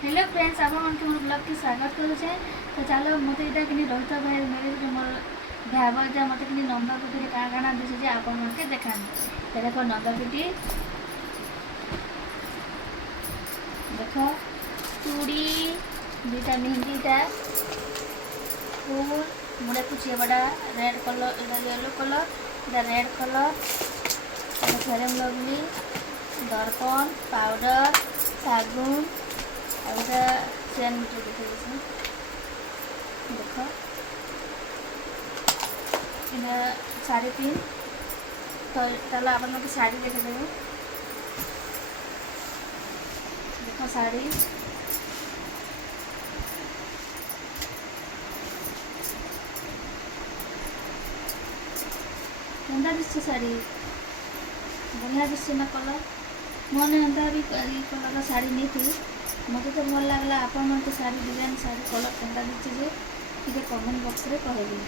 Hello friends आप मोर blog की स्वागत करुचे। तो चलो मत यहाँ कि रोहित भाई मेरे मोर भाव मत कि नंबर पिठी काଣା काଣା दिशे आप देखा देख नंबर पिठी देख चूड़ी दुईटा मेहंदीटा फूल मुड़े कुछ बड़ा red colour yellow colour red colour fair lovely दर्पण पाउडर साबुन आउटा चेन मिटर देख इना साड़ी पिन तो चलो आप साड़ी देखा देख साड़ी एंता दिशे साड़ी बढ़िया दिशे ना कलर मैंने एंता भी कलर साड़ी नहीं थी मत तो भल लगला। आप साड़ी डिजाइन साड़ी कलर केन्ता दिशे जे कमेंट बॉक्स रे कहबे।